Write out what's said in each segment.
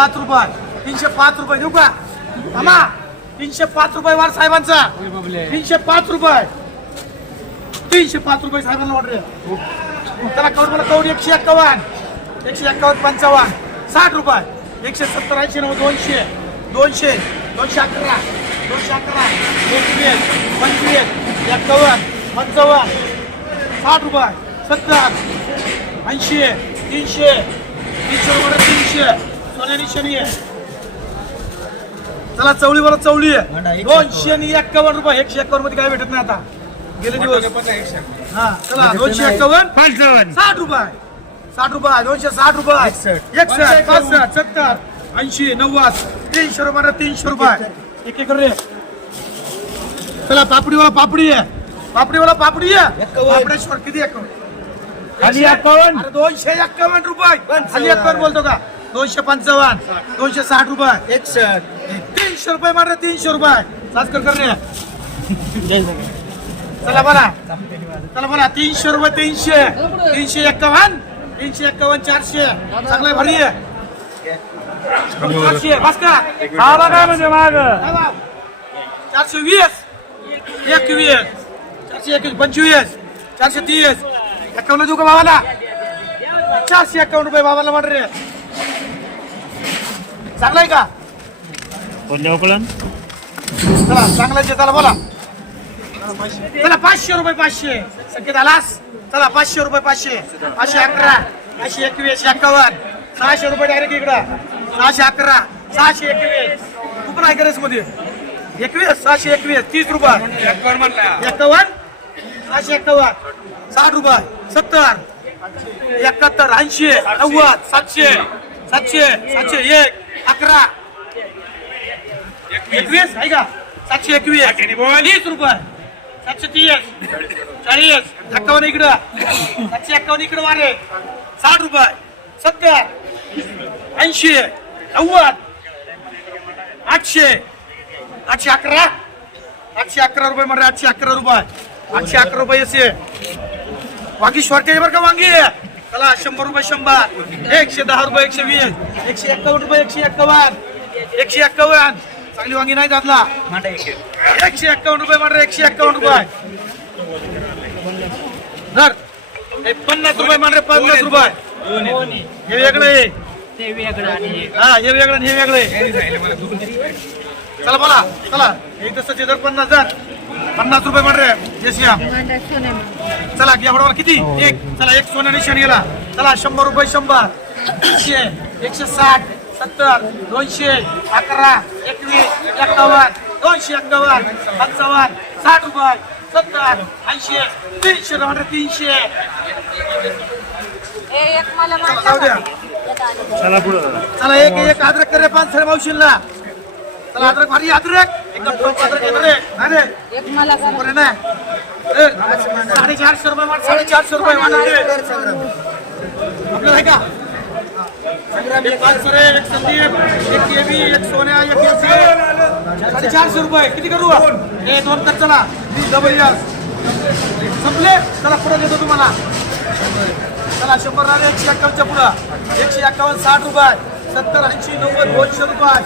305 रुपये 305 रुपये देऊ का मामा 305 रुपये वार साहेबांचा 305 रुपये 305 रुपये साहेबांना ऑर्डर त्याला कवर मला कवर 151 151 55 60 रुपये 170 80 90 200 200 211 211 21 25 51 55 60 रुपये 70 80 300 300 रुपये 300 सोन्यानी शनी आहे चला चवळी बरं चवळी आहे 251 रुपये 151 मध्ये काय भेटत नाही आता गेले दिवस हा चला 251 60 रुपये 60 रुपये 260 रुपये 61 65 70 80 90 300 रुपये 300 रुपये एक एक रे चला पापडीवाला पापडी आहे पापडीवाला पापडी आहे पापडेश्वर किती आहे खाली 51 251 रुपये खाली 51 बोलतो का 255 260 रुपये 300 रुपये मार 300 रुपये सासकर कर रे चला बरा 300 रुपये 300 351 351 400 चांगला भारी आहे 400 बस का आला काय म्हणजे माग 420 21 421 25 430 51 देऊ का बाबाला 451 रुपये बाबाला मार रे चांगलाय का कोणत्या उकळण चला चांगला चला बोला चला 500 रुपये 500 संकेत आलास चला 500 रुपये 500 511 521 51 600 रुपये डायरेक्ट इकडं 611 621 तू पण ऐकरेस मध्ये 21 621 30 रुपये 51 651 60 रुपये 70 71 80 90 700 700 701 11 21 आहे का 721 30 रुपये 730 40 51 इकडं 751 इकडं वारे 60 रुपये 70 80 90 800 811 811 रुपये म्हणजे 811 रुपये 811 रुपये असे वांगी शॉर्ट आहे बरं का वांगी चला 100 रुपये 100 110 रुपये 120 151 रुपये 151 151 चांगली वांगी नाही दादला 151 रुपये मात्र 151 रुपये धर 50 रुपये मात्र 50 रुपये हे वेगळं आहे हा हे वेगळं हे वेगळं आहे चला बोला चला एक तसं जर 50 रुपये मात्र चला घ्या बरोबर किती एक चला एक सोन्या निशाण गेला चला 100 रुपये 100 100 160 70 200 11 21 51 251 55 60 रुपये 70 80 300 रुपये 300 चला पुढे चला एक एक अद्रक करे 500 मावशीला चला अद्रक भारी अद्रक एकदम टॉप अद्रक अरे अरे एक मला बरे ना 450 रुपये मार 450 रुपये मार आपल्याला आहे का एक 500 एक संदीप एक केबी एक सोन्या एक 450 रुपये किती करू हे दोन कर चला डबल यार संपले चला पुढे देतो तुम्हाला चला 100 राहिले 151 च्या पुढे 151 60 रुपये 70 80 90 200 रुपये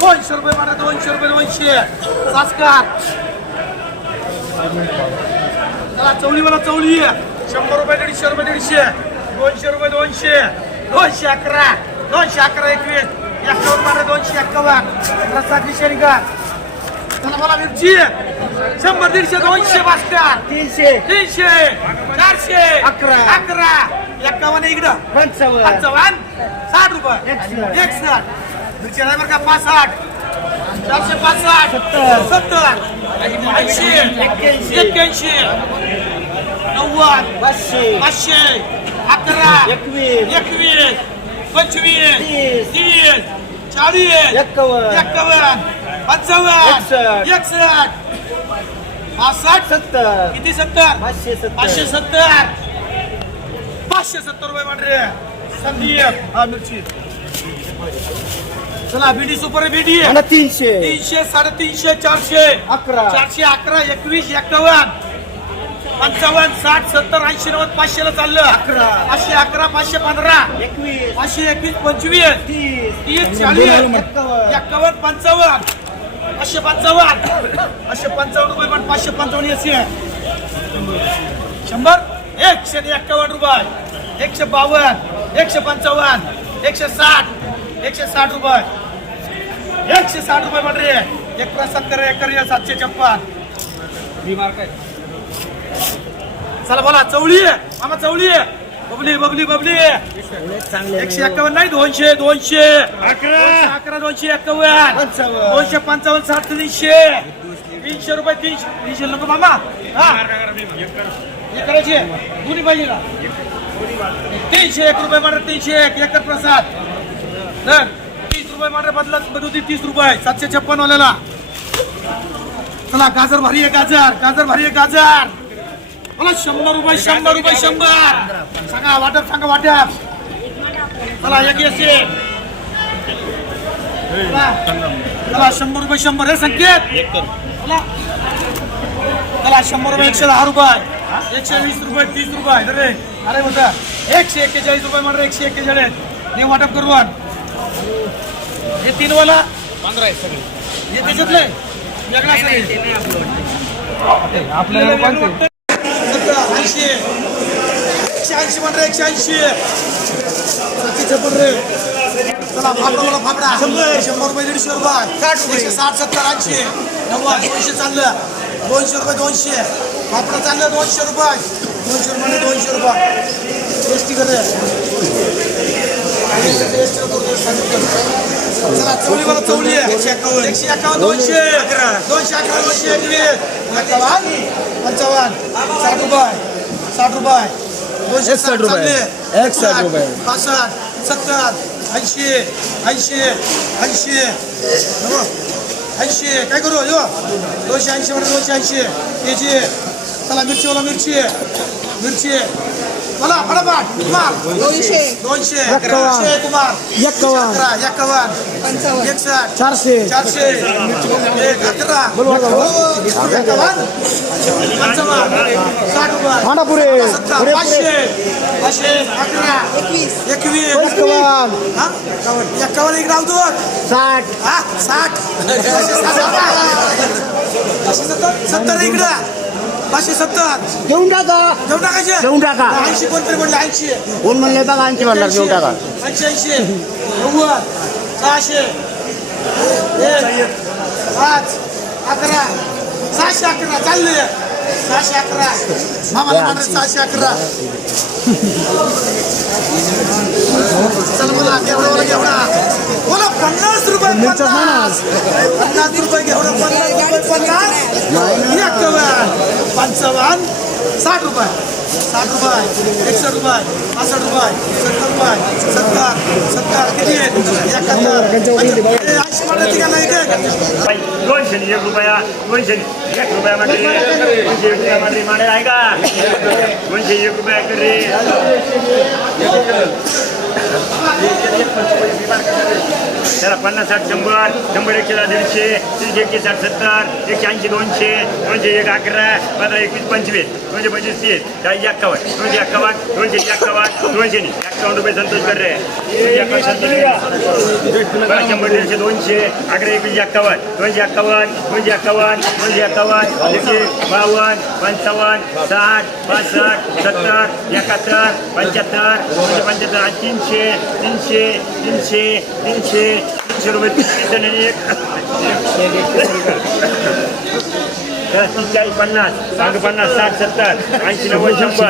200 रुपये मारा 200 रुपये 200 सासकार चला चवळीवाला चवळी 100 रुपये 150 रुपये 150 200 रुपये 200 211 211 21 51 मारा 251 रस्ता दिशेने का चला मला मिरची 100 150 200 बास्कार 300 400 11 51 इकडं 55 60 रुपये 61 मिरची आहे बरं का 65 465 70 80 81 90 500 11 21 25 30 40 51 55 61 70 किती 70 570 रुपये मांडरे संदीप हा मिरची चला बीडी सुपर बीडी 300 300 350 400 11 411 21 51 55 60 70 80 90 500 ला चाललं 511 515 521 25 30 40 51 55 555 रुपये पण 555 एसी 100 151 रुपये 152 155 160 160 रुपये 160 रुपये पण रे 170 एकर 756 चला बोला चवळी मामा चवळी बबली बबली बबली 151 नाही 200 200 11 251 255 300 300 रुपये 300 नको मामा हा हे करायचे दोन्ही पाहिजे ना 301 रुपये मात्र 301 एकर प्रसाद तर 30 रुपये मात्र बदलती 30 रुपये 756 वाल्याला चला गाजर भारी आहे गाजर भारी आहे गाजर मला 100 रुपये 100 रुपये 100 सांगा वाटप चला एक येसे चला 100 रुपये 100 हे संकेत चला 100 रुपये 110 रुपये 120 रुपये 30 रुपये अरे होता 141 रुपये म्हणून 141 हे वाटप करू हे 3 वाला 15 आहे सगळे हे त्याच्यातले वेगळा आपल्याला 180 म्हणून 180 चला फापडा 100 रुपये 150 रुपये 60 70 80 90 200 चाललं 200 रुपये 200 फापडा चाललं 200 रुपये 200 रुपये 200 रुपये टेस्टी कर चला चवळी मला चवळी 151 211 211 221 55 60 रुपये 60 रुपये 260 रुपये 160 रुपये 65 70 80 80 80 80 काय करू यो 280 म्हणून 280 केजी चला मिरचीवाला मिरची मला फटाफट कुमार 200 कुमार 51 400 400 11 खानापुरे 500 21 51 एक राव 60 70 इकडं 570 देऊन टाका 80 कोणतरी म्हणलं 80 कोण म्हणले बघा 80 म्हणणार देऊन टाका 80 90 600 5 11 611 चालले 611 मामाला म्हणत 611 चल बोला घेवडा बोला 50 रुपये 50 रुपये घेवडा 50 55 60 रुपये 60 रुपये 61 रुपये 65 रुपये 70 रुपये 70 किती आहे 81 म्हणत का नाही ते 200 1 रुपया 200 1 रुपया मध्ये 200 रुपया मध्ये माने आहे का 200 1 रुपया करे त्याला 50 60 100 100 110 150 300 160 70 180 200 200 1 11 15 21 25 225 30 40 51 251 251 रुपये संतोष कर रहे 100 150 200 11 21 51 251 251 251 52 55 60 65 70 71 75 300 रुपये 30 40 50 50 60 70 80 90 100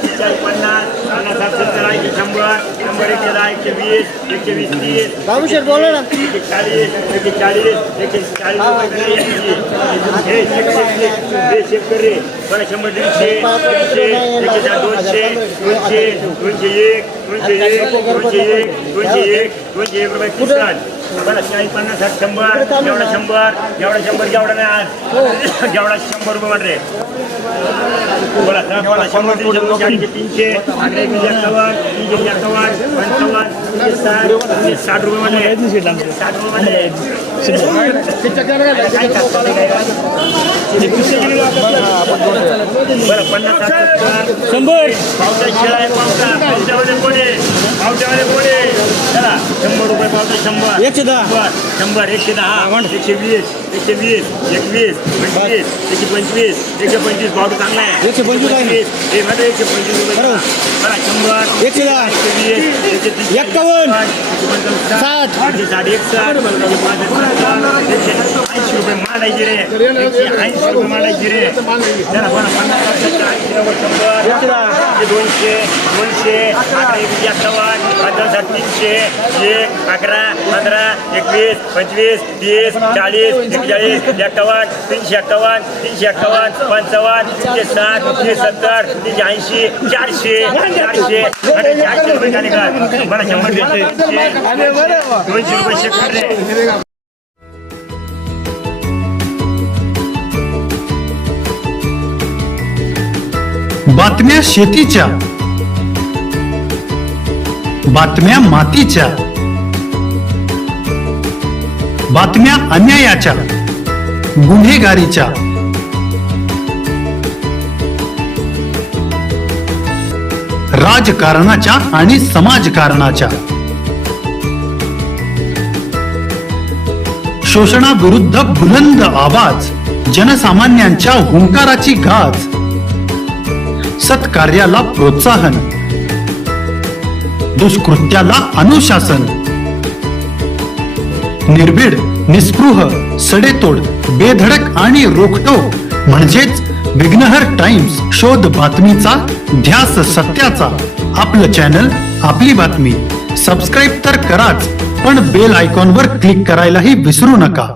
101 11 15 21 वगैरे 351 400 रुपये करे 120 बोला ना 201 रुपये बरं 40, 50, 60, 100 एवढा 100 एवढा 100 एवढा नाही आज एवढा 100 रुपये मध्ये बोला 100 300 60 रुपये मध्ये 60 रुपये मध्ये बरं 50, 60, 100 पावटा शिळा आहे पावट्यामध्ये कोडे चला 100 रुपये पावटा 100 110 120 120 21 25 125 125 पावटा चांगला आहे 125 हे मध्ये 125 रुपये बरं 100 110 120 180 रुपये मालायची रे 180 रुपये मालायची रे चला बरं 50 200 11 300 1 11 15 21 25 30 40 41 51 351 351 55 360 370 380 400 400 रुपये झाले का बरं 100 200 रुपये शेकडे रे बातम्या शेतीच्या, बातम्या मातीच्या, बातम्या अन्यायाच्या, गुन्हेगारीच्या, राजकारणाच्या आणि समाजकारणाच्या, शोषणाविरुद्ध बुलंद आवाज, जनसामान्यांच्या हुंकाराची गाज, सत्कार्याला प्रोत्साहन, दुष्कृत्याला अनुशासन, निर्भीड, निस्पृह, सडेतोड, बेधडक आणि रोखठोक म्हणजेच विघ्नहर टाइम्स. शोध बातमीचा, ध्यास सत्याचा. आपलं चॅनल, आपली बातमी. सबस्क्राईब तर कराच, पण बेल आयकॉनवर क्लिक करायलाही विसरू नका.